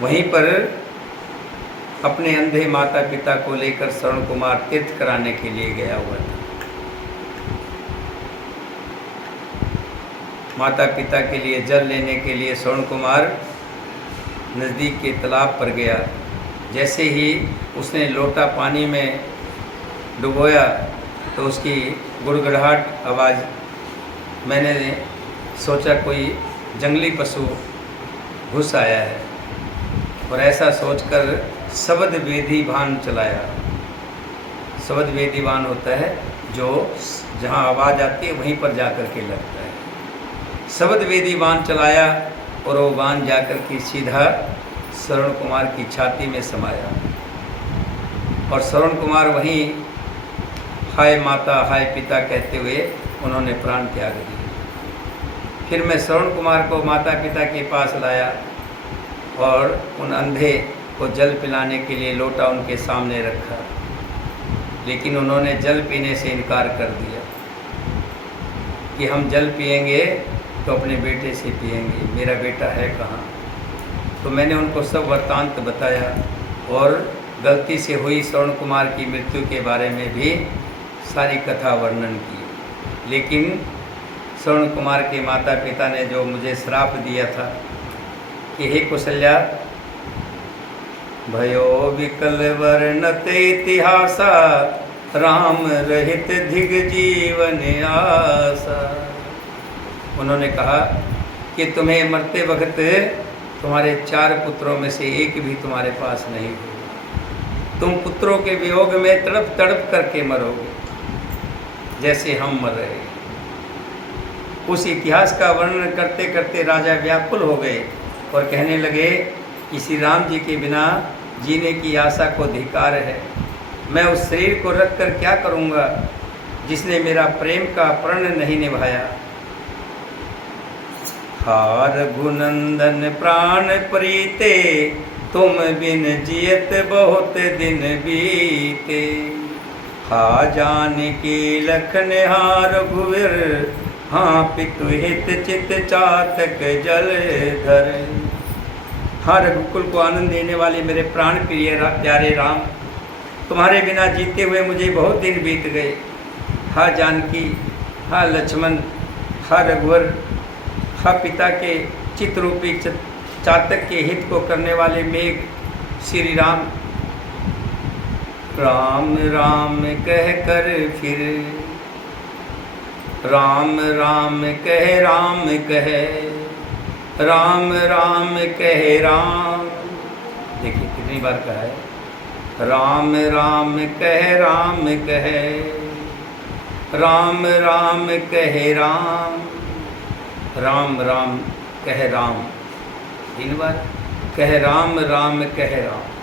वहीं पर अपने अंधे माता पिता को लेकर श्रवण कुमार तीर्थ कराने के लिए गया हुआ था। माता पिता के लिए जल लेने के लिए श्रवण कुमार नज़दीक के तालाब पर गया। जैसे ही उसने लोटा पानी में डुबोया तो उसकी गुड़गड़ाहट आवाज़, मैंने सोचा कोई जंगली पशु घुस आया है और ऐसा सोचकर शब्द वेदीवान चलाया। शब्द वेदीवान होता है जो जहाँ आवाज़ आती है वहीं पर जाकर के लगता है। शब्द वेदीवान चलाया और वो बाण जाकर के सीधा श्रवण कुमार की छाती में समाया और श्रवण कुमार वहीं हाय माता हाय पिता कहते हुए उन्होंने प्राण त्याग दिए। फिर मैं श्रवण कुमार को माता पिता के पास लाया और उन अंधे को जल पिलाने के लिए लोटा उनके सामने रखा, लेकिन उन्होंने जल पीने से इनकार कर दिया कि हम जल पिएंगे तो अपने बेटे से पिएंगे, मेरा बेटा है कहाँ। तो मैंने उनको सब वृत्तांत बताया और गलती से हुई श्रवण कुमार की मृत्यु के बारे में भी सारी कथा वर्णन की। लेकिन श्रवण कुमार के माता पिता ने जो मुझे श्राप दिया था कि हे कौशल्या, भयो विकल वर्णत इतिहासा, राम रहित धिग जीवन आसा। उन्होंने कहा कि तुम्हें मरते वक्त तुम्हारे 4 पुत्रों में से एक भी तुम्हारे पास नहीं होगा, तुम पुत्रों के वियोग में तड़प तड़प करके मरोगे जैसे हम मर रहे हैं। उस इतिहास का वर्णन करते करते राजा व्याकुल हो गए और कहने लगे कि श्री राम जी के बिना जीने की आशा को धिक्कार है। मैं उस शरीर को रख कर क्या करूँगा जिसने मेरा प्रेम का प्रण नहीं निभाया। हार गुनंदन प्राण प्रीते, तुम बिन जियत बहुत दिन बीते। हा जानकी लखन हार घुवर, हाँ पितु हित चित चातक जल धर। हाँ रघुकुल को आनंद देने वाले मेरे प्राण प्रिय प्यारे राम, तुम्हारे बिना जीते हुए मुझे बहुत दिन बीत गए। हाँ जानकी, हाँ लक्ष्मण, हाँ रघुवर, हाँ पिता के चित्त रूपी चातक के हित को करने वाले मेघ श्री राम। राम राम कह कर फिर, राम राम कह राम कह, राम राम कह राम। देखिए कितनी बार कहा है, राम राम कह राम कह, राम राम कह राम, राम राम कह राम, 3 बार कह राम राम कह राम।